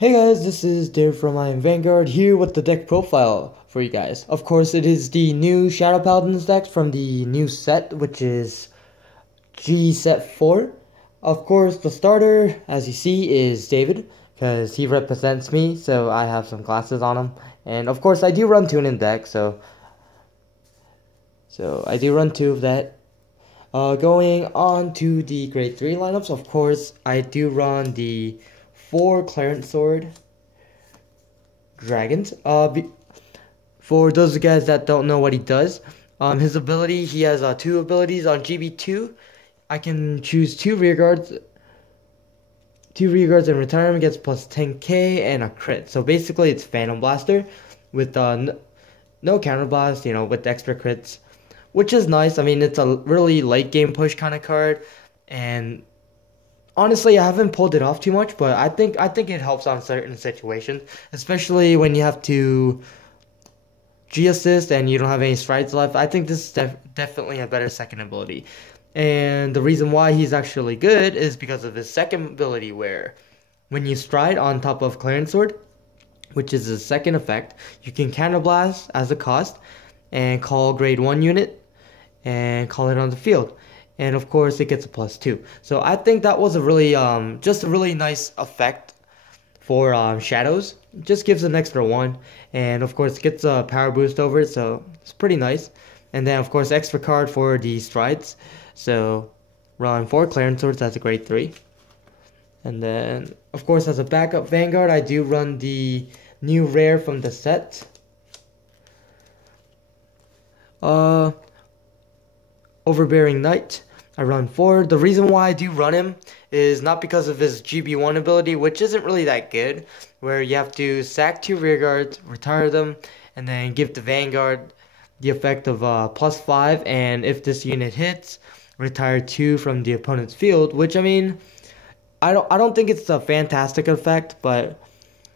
Hey guys, this is Dave from Vanguard here with the deck profile for you guys. Of course, it is the new Shadow Paladins deck from the new set, which is G set 4. Of course, the starter, as you see, is David, because he represents me, so I have some glasses on him. And of course, I do run 2 in the deck, so I do run 2 of that. Going on to the grade 3 lineups, of course, I do run the 4 Clarence Sword Dragons. For those of you guys that don't know what he does, his ability, he has 2 abilities on GB2. I can choose 2 rear guards and retire him, gets plus 10k and a crit. So basically it's Phantom Blaster with no counter blast, with extra crits, which is nice. I mean, it's a really late game push kind of card, and honestly, I haven't pulled it off too much, but I think it helps on certain situations, especially when you have to G-assist and you don't have any strides left. I think this is definitely a better second ability. And the reason why he's actually good is because of his second ability, where when you stride on top of Clarence Sword, which is his second effect, you can counterblast as a cost and call grade 1 unit and call it on the field. And of course, it gets a +2. So I think that was a really, just a really nice effect for shadows. Just gives an extra 1, and of course, gets a power boost over it. So it's pretty nice. And then of course, extra card for the strides. So run 4 Clarence Swords. That's a grade 3. And then of course, as a backup Vanguard, I do run the new rare from the set. Overbearing Knight. I run 4. The reason why I do run him is not because of his GB1 ability, which isn't really that good, where you have to sack 2 rear guards, retire them, and then give the Vanguard the effect of +5, and if this unit hits, retire 2 from the opponent's field, which, I mean, I don't think it's a fantastic effect, but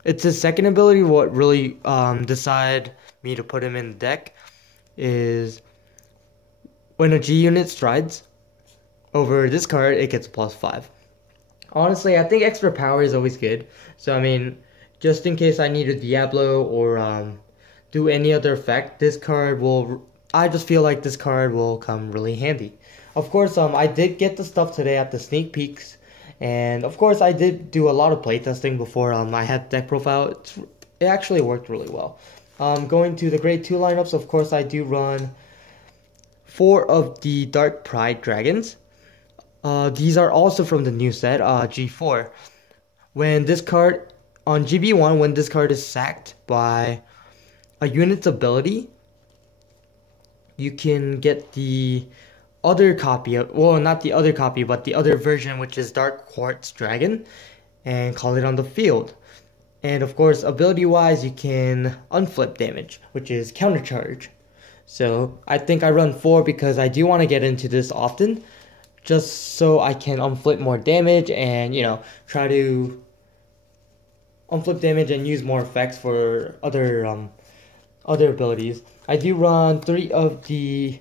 it's his second ability. What really decide me to put him in the deck is when a G unit strides over this card, it gets +5. Honestly, I think extra power is always good. So, I mean, just in case I need a Diablo or do any other effect, this card will... I just feel like this card will come really handy. Of course, I did get the stuff today at the sneak peeks. And, of course, I did do a lot of playtesting before I had deck profile. It actually worked really well. Going to the grade 2 lineups, of course, I do run 4 of the Dark Pride Dragons. These are also from the new set, G4. When this card, on GB1, when this card is sacked by a unit's ability, you can get the other copy, well, not the other copy, but the other version, which is Dark Quartz Dragon, and call it on the field. And of course, ability-wise, you can unflip damage, which is countercharge. So I think I run 4 because I do want to get into this often, just so I can unflip more damage and, try to unflip damage and use more effects for other abilities. I do run 3 of the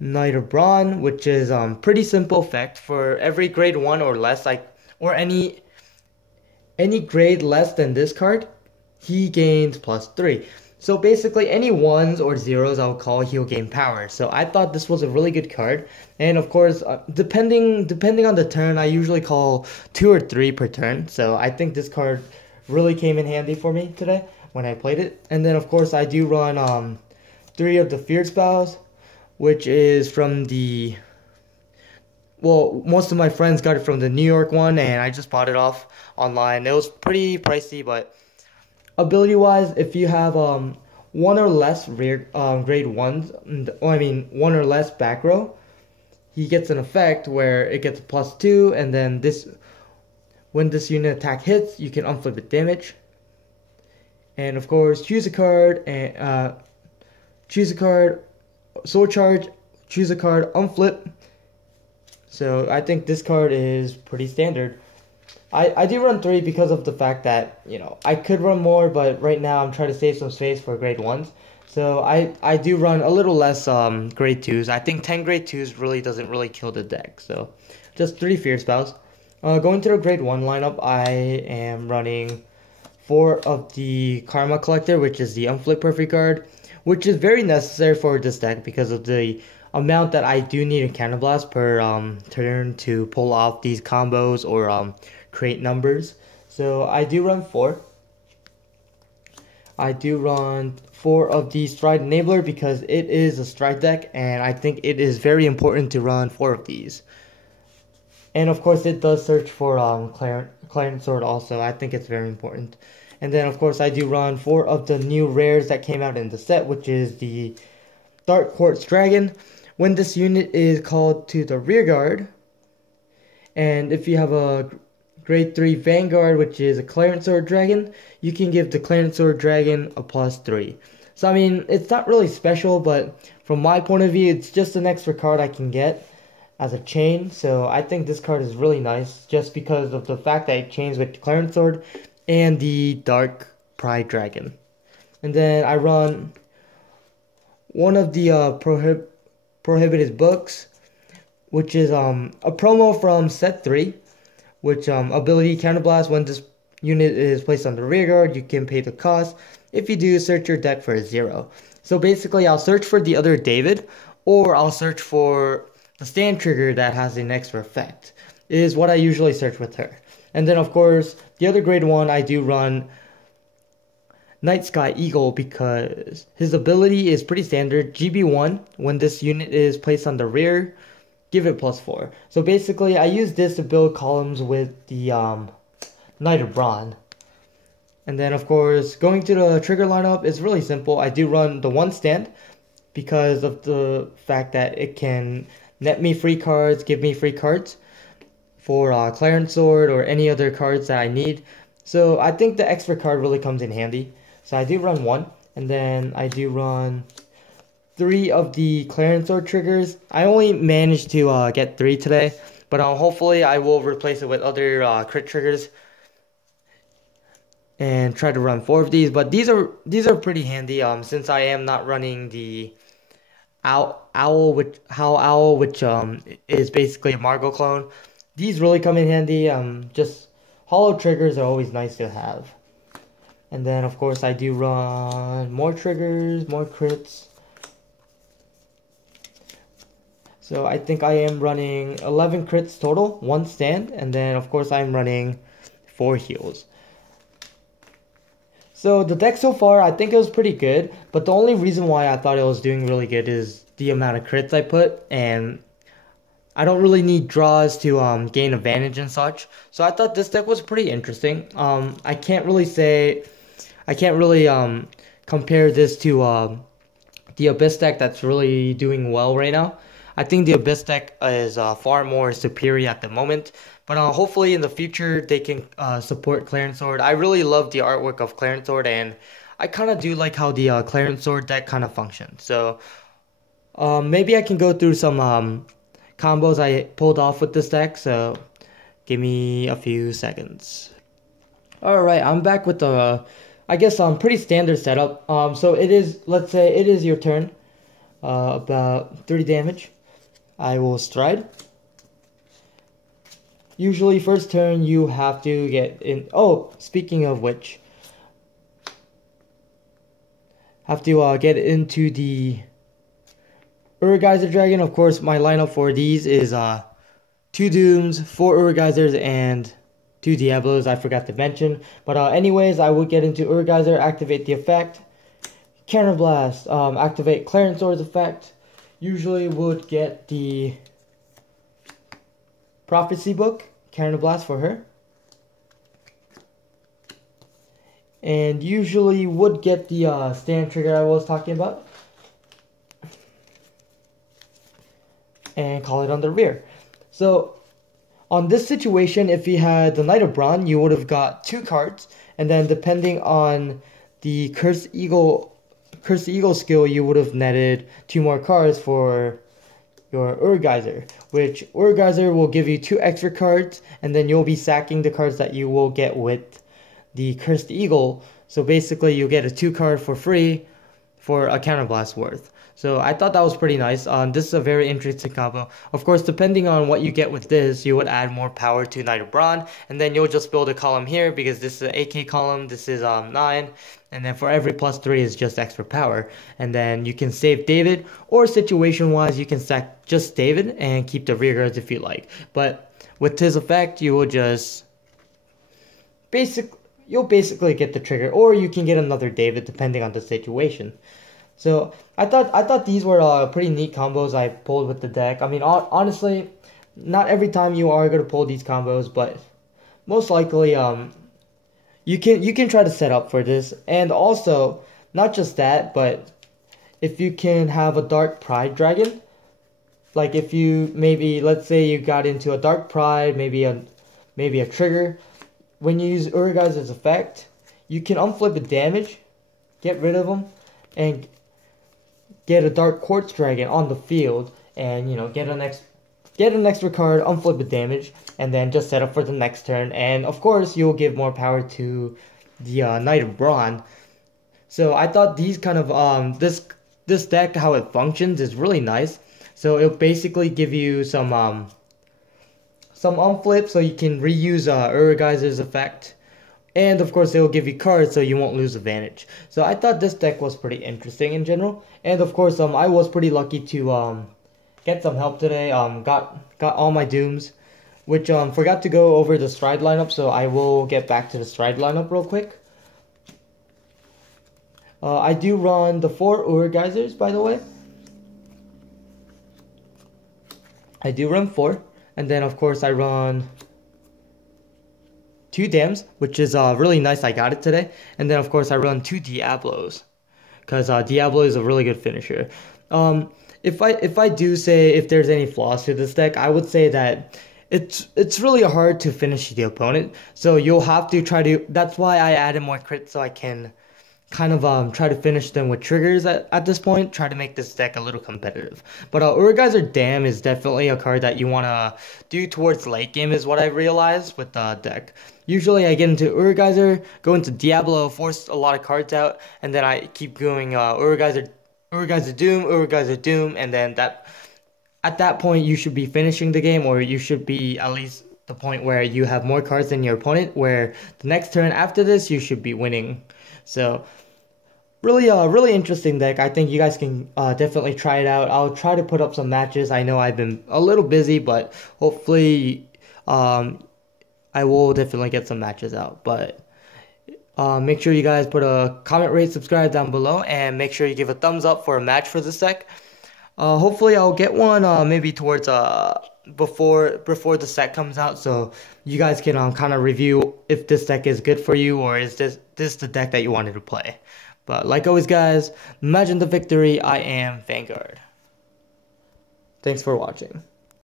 Knight of Brawn, which is pretty simple effect for every grade 1 or less, or any grade less than this card, he gains +3. So basically, any 1s or 0s I'll call, he'll gain power. So I thought this was a really good card. And of course, depending on the turn, I usually call 2 or 3 per turn. So I think this card really came in handy for me today when I played it. And then of course, I do run 3 of the Feared Spouse, which is from the... Well, most of my friends got it from the New York one, and I just bought it off online. It was pretty pricey, but ability-wise, if you have 1 or less grade 1s, or I mean 1 or less back row, he gets an effect where it gets a +2, and then when this unit attack hits, you can unflip it damage. And of course, choose a card, sword charge, choose a card, unflip. So I think this card is pretty standard. I do run 3 because of the fact that, I could run more, but right now I'm trying to save some space for grade 1s. So I do run a little less grade 2s. I think 10 grade 2s really doesn't really kill the deck. So just 3 Fear Spouse. Going to the grade 1 lineup, I am running 4 of the Karma Collector, which is the Unflip Perfect card, which is very necessary for this deck because of the amount that I do need in Cannon Blast per turn to pull off these combos or create numbers. So I do run 4. I do run 4 of the Stride Enabler because it is a Stride deck, and I think it is very important to run 4 of these. And of course, it does search for Clarence Sword also. I think it's very important. And then, of course, I do run 4 of the new rares that came out in the set, which is the Dark Quartz Dragon. When this unit is called to the rear guard, and if you have a grade 3 Vanguard, which is a Clarence Sword Dragon, you can give the Clarence Sword Dragon a +3. So, I mean, it's not really special, but from my point of view, it's just an extra card I can get as a chain. So I think this card is really nice just because of the fact that it chains with Clarence Sword and the Dark Pride Dragon. And then I run one of the prohibited books, which is a promo from set 3, which ability Counterblast. When this unit is placed on the rear guard, you can pay the cost. If you do, search your deck for a 0. So basically, I'll search for the other David, or I'll search for the stand trigger that has an extra effect, is what I usually search with her. And then, of course, the other grade 1, I do run Night Sky Eagle because his ability is pretty standard. GB1, when this unit is placed on the rear, give it +4. So basically, I use this to build columns with the Knight of Brawn. And then, of course, going to the trigger lineup is really simple. I do run the 1 stand because of the fact that it can net me free cards, give me free cards for Clarence Sword or any other cards that I need. So I think the extra card really comes in handy. So I do run 1, and then I do run 3 of the Clarence Sword triggers. I only managed to get 3 today, but hopefully I will replace it with other crit triggers and try to run 4 of these. But these are pretty handy since I am not running the Howl Owl, which is basically a Margot clone. These really come in handy. Just hollow triggers are always nice to have. And then, of course, I do run more triggers, more crits. So I think I am running 11 crits total, 1 stand, and then, of course, I'm running 4 heals. So the deck so far, I think it was pretty good, but the only reason why I thought it was doing really good is the amount of crits I put, and I don't really need draws to gain advantage and such. So I thought this deck was pretty interesting. I can't really compare this to the Abyss deck that's really doing well right now. I think the Abyss deck is far more superior at the moment, but hopefully in the future they can support Clarence Sword. I really love the artwork of Clarence Sword, and I kind of do like how the Clarence Sword deck kind of functions. So maybe I can go through some combos I pulled off with this deck, so give me a few seconds. Alright, I'm back with the, I guess, pretty standard setup. So it is, let's say it is your turn, about 30 damage. I will stride. Usually first turn you have to get in, oh, speaking of which, have to get into the Urgeyser Dragon. Of course, my lineup for these is 2 Dooms, 4 Urgeysers, and 2 Diablos, I forgot to mention. But anyways, I would get into Urgeyser, activate the effect. Counterblast, activate Clarence Sword's effect. Usually would get the Prophecy Book, Counterblast for her. And usually would get the stand trigger I was talking about. And call it on the rear. So on this situation, if you had the Knight of Brawn, you would have got 2 cards, and then depending on the Cursed Eagle skill, you would have netted 2 more cards for your Urgeyser, which Urgeyser will give you 2 extra cards, and then you'll be sacking the cards that you will get with the Cursed Eagle. So basically, you get a 2 card for free for a Counterblast worth. So I thought that was pretty nice. This is a very interesting combo. Of course, depending on what you get with this, you would add more power to Knight of Brawn, and then you'll just build a column here because this is an AK column. This is 9, and then for every +3 is just extra power. And then you can save David, or situation-wise, you can stack just David and keep the rear guards if you like. But with his effect, you will just you'll basically get the trigger, or you can get another David depending on the situation. So I thought these were pretty neat combos I pulled with the deck. I mean, honestly, not every time you are gonna pull these combos, but most likely you can try to set up for this. And also, not just that, but if you can have a Dark Pride Dragon, like if you maybe, let's say you got into a Dark Pride, maybe a trigger, when you use Urugai's effect, you can unflip a damage, get rid of them, and get a Dark Quartz Dragon on the field, and get an extra card, unflip a damage, and then just set up for the next turn. And of course, you'll give more power to the Knight of Brawn. So I thought these kind of this deck, how it functions, is really nice. So it'll basically give you some unflip, so you can reuse Urugai's effect. And of course, it will give you cards, so you won't lose advantage. So I thought this deck was pretty interesting in general. And of course, I was pretty lucky to get some help today. Got all my dooms, which forgot to go over the stride lineup. So I will get back to the stride lineup real quick. I do run the 4 Urugai's, by the way. I do run 4, and then of course I run 2 Dams, which is really nice. I got it today. And then of course I run 2 Diablos, because Diablo is a really good finisher. If I do say if there's any flaws to this deck, I would say that it's really hard to finish the opponent. So you'll have to try to. That's why I added more crits, so I can kind of try to finish them with triggers at this point. Try to make this deck a little competitive. But Urugai's Dam is definitely a card that you want to do towards late game, is what I realized with the deck. Usually I get into Urugai's, go into Diablo, force a lot of cards out, and then I keep going Urugai's Doom, and then at that point you should be finishing the game, or you should be at least the point where you have more cards than your opponent, where the next turn after this you should be winning. So really interesting deck. I think you guys can definitely try it out. I'll try to put up some matches. I know I've been a little busy, but hopefully I will definitely get some matches out. But make sure you guys put a comment, rate, subscribe down below, and make sure you give a thumbs up for a match for this deck. Hopefully I'll get one maybe towards before the set comes out, so you guys can kind of review if this deck is good for you, or is this the deck that you wanted to play. But like always, guys, imagine the victory. I am Vanguard. Thanks for watching.